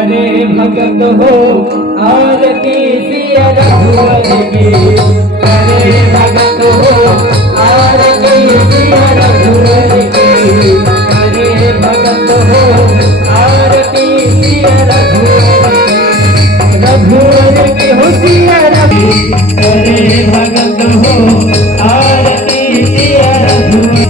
करे भगत हो आरती सिया रघुवर की, करे भगत हो आरती सिया रघुवर की, करे भगत हो आरती सिया रघुवर की, रघुवर की हो सिया रघुवर, करे भगत हो आरती सिया रघुवर।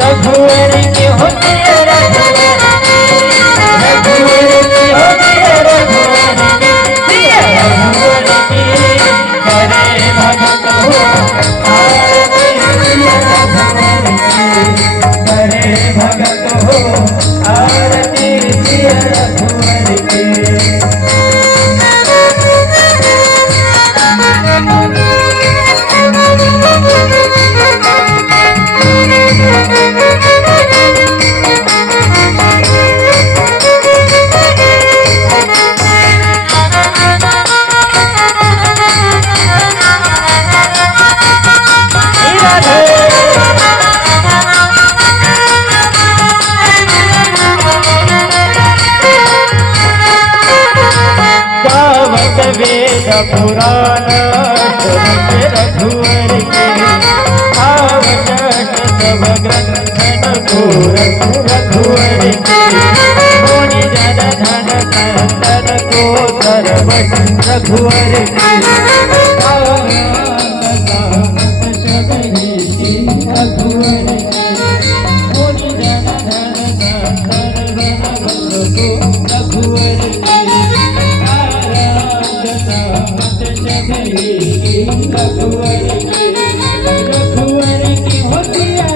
रघुवर की होती पुराण रघुवर के आवश्यक सब ग्रंथन रघुवर के, मोनि जन धन कंदन को सर्वश रघुवर के, रघुवर के, मोनि जन धन कंदन रघुवर के, रघुवर की होती है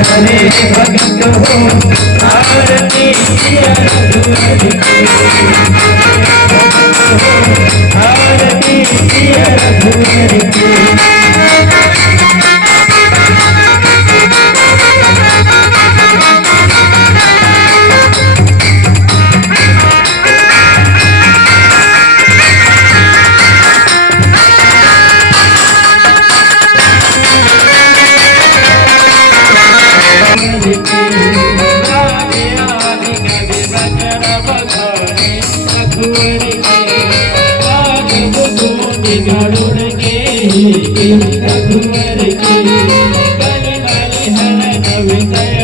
करे भगत हो आरती सिया रघुवर की, आरती सिया रघुवर की। रघुवर की गली गली हर नवसय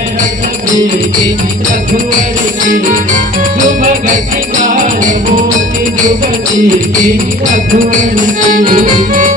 रघुवर की, सुभगति काल मोति जुगति रघुवर की।